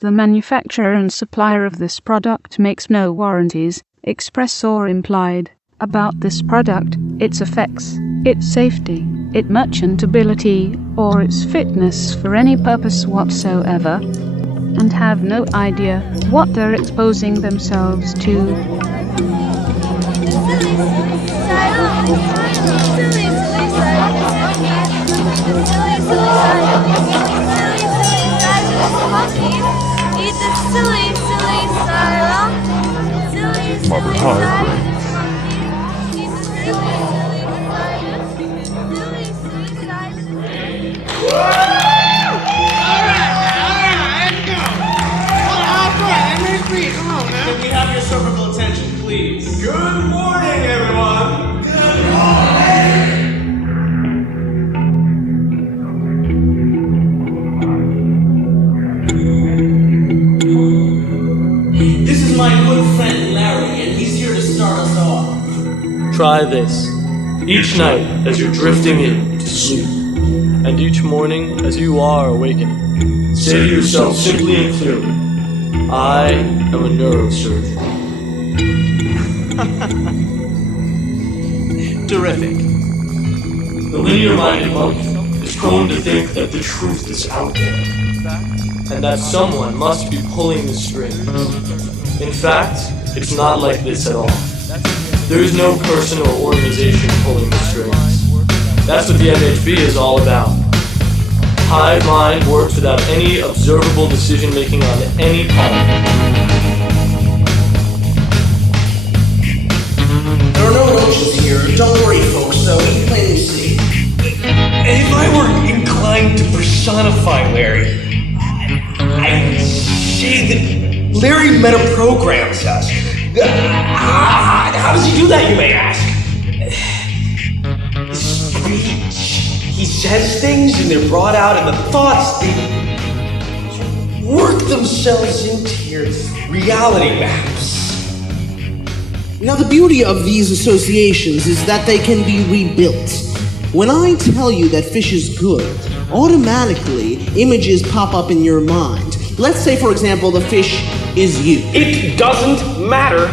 The manufacturer and supplier of this product makes no warranties, express or implied, about this product, its effects, its safety, its merchantability, or its fitness for any purpose whatsoever, and have no idea what they're exposing themselves to. Mother Hive brings. Can we have your circle attention, please? Good morning, everyone! Good morning! This is my good friend Larry, and he's here to start us off. Try this. Each night as you're drifting in to sleep, and each morning as you are awakening, say to yourself simply and clearly, I am a neurosurgeon. Terrific. The linear-minded monkey is prone to think that the truth is out there, and that someone must be pulling the strings. In fact, it's not like this at all. There is no person or organization pulling the strings. That's what the MHB is all about. Hive mind works without any observable decision-making on any part. There are no roaches here. Don't worry, folks. So we can plainly see. If I were inclined to personify Larry, I'd say that Larry metaprograms us. How does he do that, you may ask? He says things and they're brought out, and the thoughts, they work themselves into your reality maps. Now, the beauty of these associations is that they can be rebuilt. When I tell you that fish is good, automatically images pop up in your mind. Let's say, for example, the fish is you. It doesn't matter.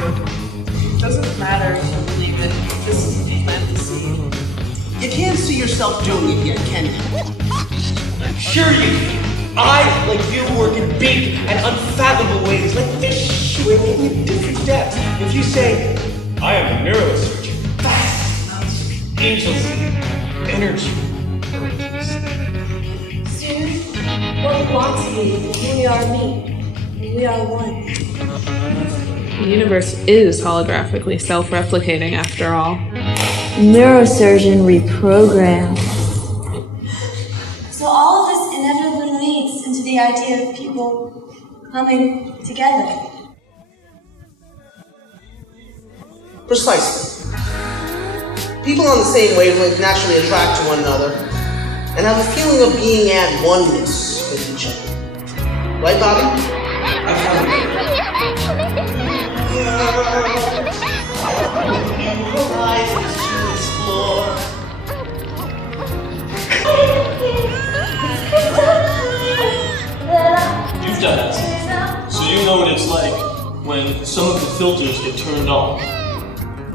It doesn't matter if you believe it. This is fantasy. You can't see yourself doing it yet, can you? Sure you can. I, like you, work in big and unfathomable ways, like fish swimming in different depths. If you say, I am a neurosurgeon, vast amounts of angels and energy. Soon, what we want to be is who we are me, and we are one. The universe is holographically self-replicating after all. Neurosurgeon reprogrammed. So all of this inevitably leads into the idea of people coming together. Precisely. People on the same wavelength naturally attract to one another and have a feeling of being at oneness with each other. Right, Bobby? You've done it, so you know what it's like when some of the filters get turned on,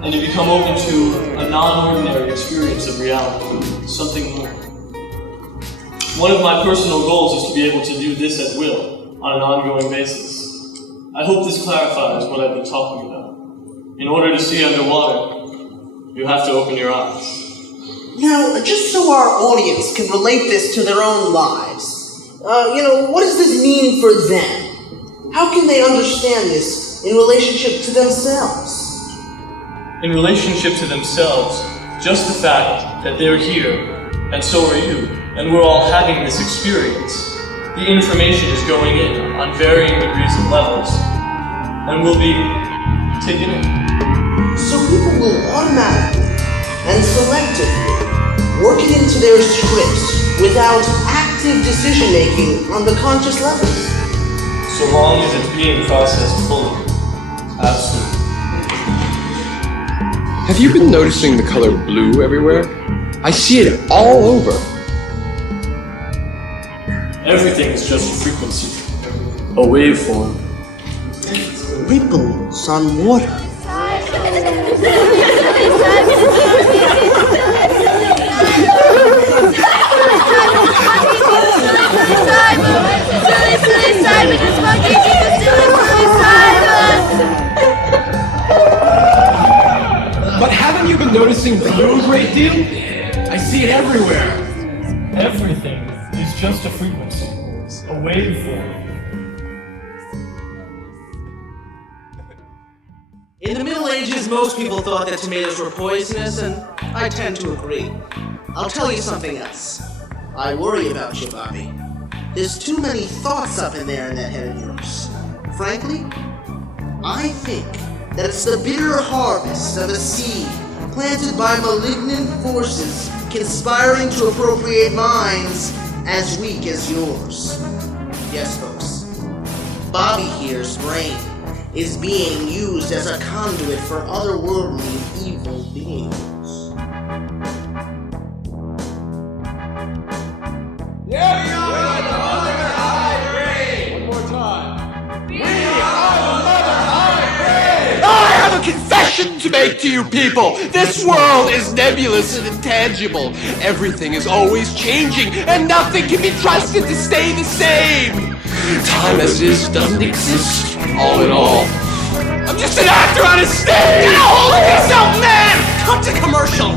and you become open to a non-ordinary experience of reality, something more. One of my personal goals is to be able to do this at will, on an ongoing basis. I hope this clarifies what I've been talking about. In order to see underwater, you have to open your eyes. Now, just so our audience can relate this to their own lives, what does this mean for them? How can they understand this in relationship to themselves? In relationship to themselves, just the fact that they're here, and so are you, and we're all having this experience. The information is going in on varying degrees and levels, and will be taken in. So people will automatically and selectively work it into their scripts without active decision-making on the conscious level. So long as it's being processed fully. Absolutely. Have you been noticing the color blue everywhere? I see it all over. Everything is just frequency. A waveform. Ripples on water. But haven't you been noticing blue a great deal? I see it everywhere. Everything is just a frequency, a waveform. In the Middle Ages, most people thought that tomatoes were poisonous, and I tend to agree. I'll tell you something else. I worry about you, Bobby. There's too many thoughts up in there in that head of yours. Frankly, I think that it's the bitter harvest of a seed planted by malignant forces conspiring to appropriate minds as weak as yours. Yes, folks. Bobby here's brain is being used as a conduit for otherworldly evil beings. I have a confession to make to you people. This world is nebulous and intangible. Everything is always changing, and nothing can be trusted to stay the same. Time as it is doesn't exist, all in all. I'm just an actor on a stage! Get a hold of yourself, man! Cut to commercial!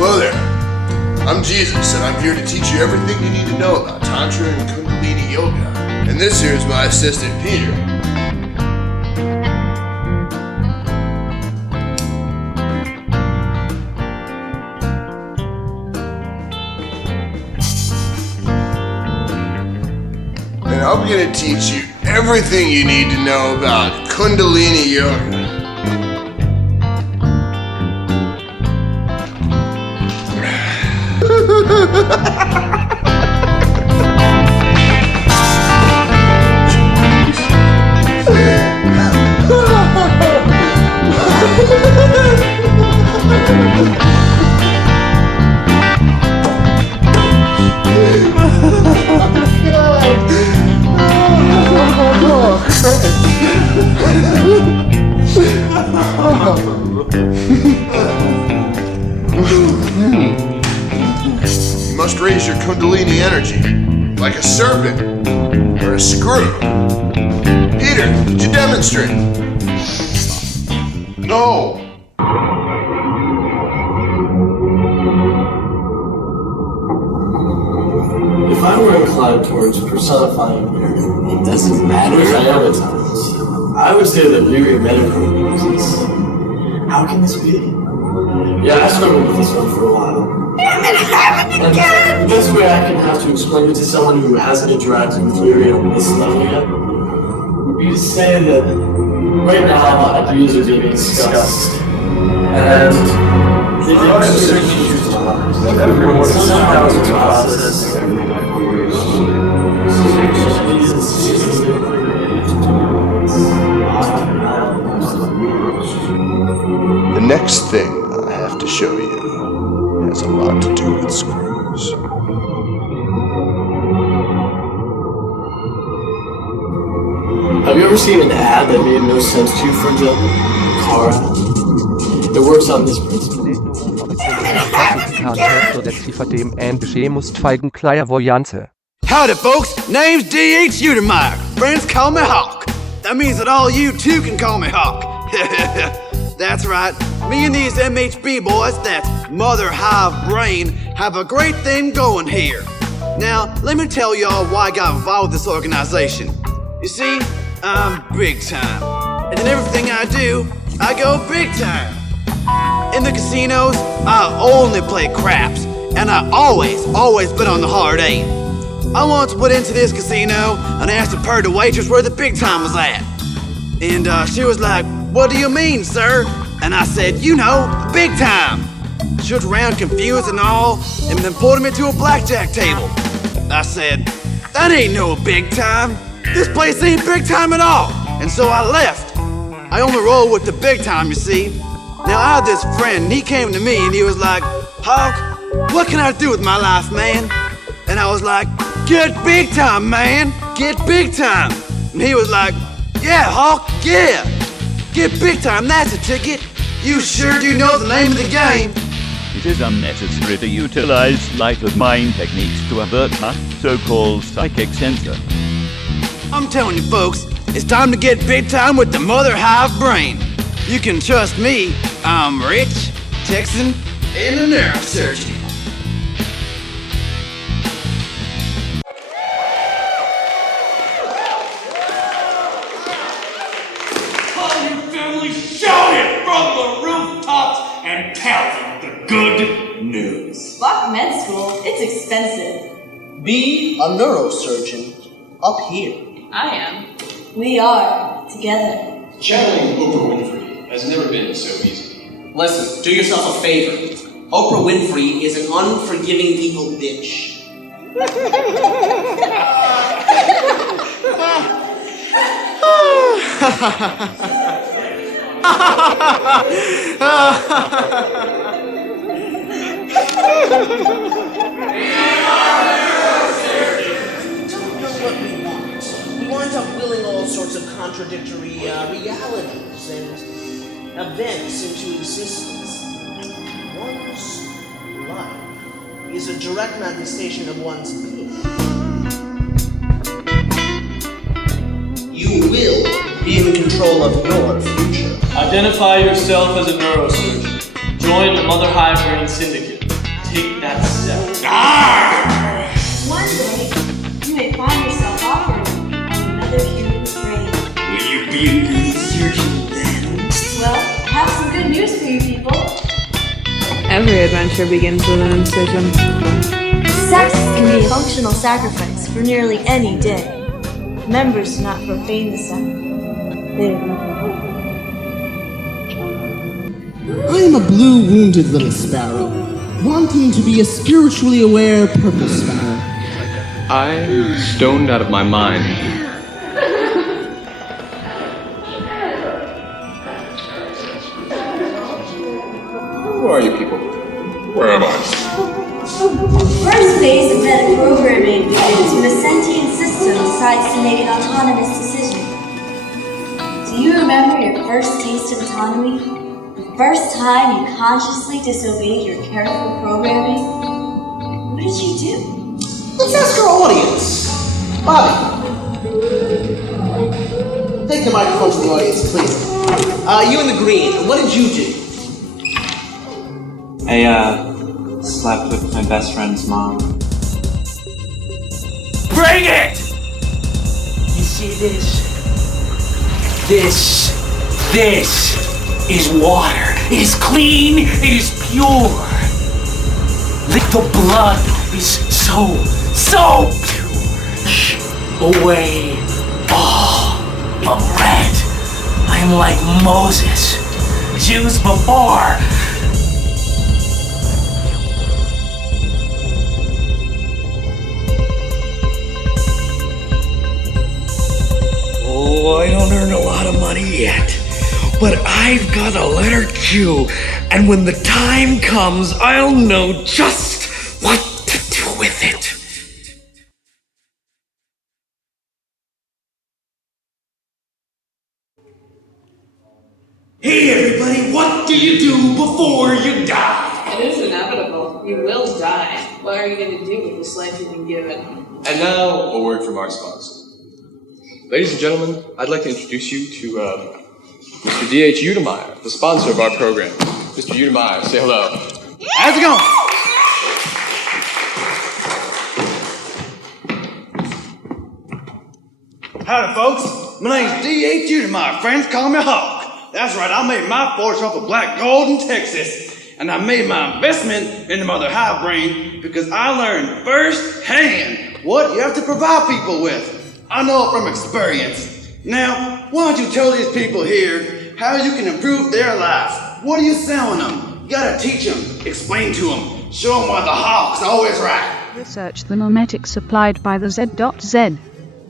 Hello there. I'm Jesus, and I'm here to teach you everything you need to know about Tantra and Kundalini Yoga. And this here is my assistant, Peter. And I'm going to teach you everything you need to know about Kundalini Yoga. You must raise your Kundalini energy, like a serpent or a screw. Peter, could you demonstrate? No. If I were inclined towards personifying Mary, It doesn't matter. which I am at times, I would say that Mary medically uses. How can this be? Yeah, I struggled with this one for a while. And the best way I can have to explain it to someone who hasn't interacted with Mary on this level yet would be to say that right now ideas are being discussed. And they are certain issues to lives. Somehow it's a process. The next thing I have to show you has a lot to do with screws. Have you ever seen an ad that made no sense to you, for example? Car ad. It works on this principle. Howdy, folks. Name's D.H. Utermeyer. Friends call me Hawk. That means that all you too can call me Hawk. That's right. Me and these MHB boys, that's Mother Hive Brain, have a great thing going here. Now, let me tell y'all why I got involved with this organization. You see, I'm big time. And in everything I do, I go big time. In the casinos, I only play craps. And I always bet on the hard eight. I once went into this casino and asked the purr waitress where the big time was at. And she was like, "What do you mean, sir?" And I said, "You know, big time." She looked around confused and all, and then pulled me to a blackjack table. I said, "That ain't no big time. This place ain't big time at all." And so I left. I only roll with the big time, you see. Now I had this friend, and he came to me and he was like, "Hawk, what can I do with my life, man?" And I was like, "Get big time, man. Get big time." And he was like, "Yeah, Hawk, yeah. Get big time, that's a ticket. You sure do know the name of the game." It is unnecessary to utilize sleight of mind techniques to avert my so-called psychic sensor. I'm telling you folks, it's time to get big time with the Mother Hive brain. You can trust me, I'm rich, Texan, and a neurosurgeon. All you families, shout it from the rooftops and tell them the good news. Fuck med school, it's expensive. Be a neurosurgeon up here. I am. We are together. Channeling Oprah Winfrey has never been so easy. Listen, do yourself a favor. Oprah Winfrey is an unforgiving evil bitch. We wind up willing all sorts of contradictory realities and events into existence. One's life is a direct manifestation of one's being. You will be in control of your future. Identify yourself as a neurosurgeon. Join the Mother Hive Brain Syndicate. Take that step. One day, you may find yourself operating on another human's brain. Will you be a good surgeon then? Well, I have some good news for you people. Every adventure begins with an incision. Sex can be a functional sacrifice for nearly any day. Members do not profane the sacrament. They remember. I am a blue wounded little sparrow, wanting to be a spiritually aware purple sparrow. I'm stoned out of my mind. Who are you people? Where am I? First phase of meta programming begins when a sentient system decides to make an autonomous decision. Do you remember your first taste of autonomy? The first time you consciously disobeyed your careful programming? What did you do? Let's ask our audience. Bobby. Take the microphone to the audience, please. You in the green, what did you do? I, slept with my best friend's mom. Bring it! You see this? This is water. It is clean. It is pure. The blood is so pure. Away all of red. I am like Moses. Jews before. Oh, I don't earn a lot of money yet, but I've got a letter Q, and when the time comes, I'll know just what to do with it. Hey everybody, what do you do before you die? It is inevitable. You will die. What are you going to do with this life you've been given? And now, a word from our sponsor. Ladies and gentlemen, I'd like to introduce you to Mr. D.H. Udemeyer, the sponsor of our program. Mr. Udemeyer, say hello. How's it going? Howdy, folks. My name's D.H. Udemeyer. Friends call me Hawk. That's right, I made my fortune off of black gold in Texas. And I made my investment in the Mother Hive Brain because I learned firsthand what you have to provide people with. I know it from experience. Now, why don't you tell these people here how you can improve their lives? What are you selling them? You gotta teach them, explain to them, show them why the Hawk's always right. Research the memetic supplied by the Z.Z.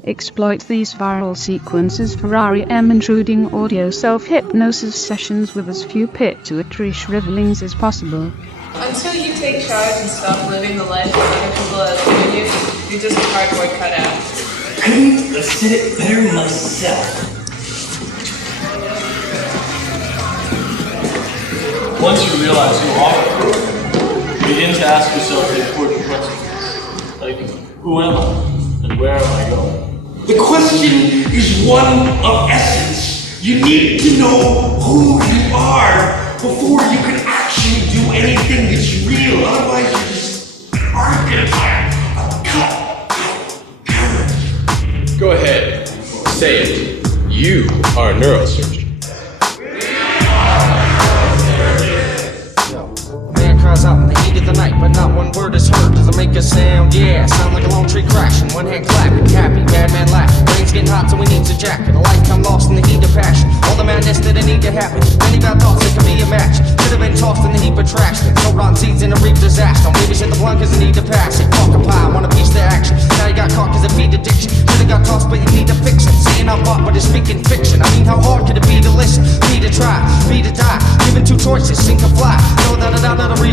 Exploit these viral sequences for REM intruding audio self-hypnosis sessions with as few pituitary shrivelings as possible. Until you take charge and stop living the life that other people have given you, you're just a cardboard cutout. Couldn't have said it better myself. Once you realize who are, you begin to ask yourself the important questions. Like, who am I? And where am I going? The question is one of essence. You need to know who you are before you can actually do anything that's real. Otherwise, you're just archetype, a cut-out character. Go ahead, say it. You are a neurosurgeon. Cries out in the heat of the night, but not one word is heard. Does it make a sound? Yeah, sound like a long tree crashing. One hand clapping, happy, bad man laughing. Brain's getting hot, so we need a jacket. A lifetime lost in the heat of passion. All the madness that I need to happen. Many bad thoughts that can be a match. Could have been tossed in the heap of trash. No rotten seeds in a reap disaster. Maybe shit the blunt cause I need to pass it. Fucking pie, want a piece of action. Now you got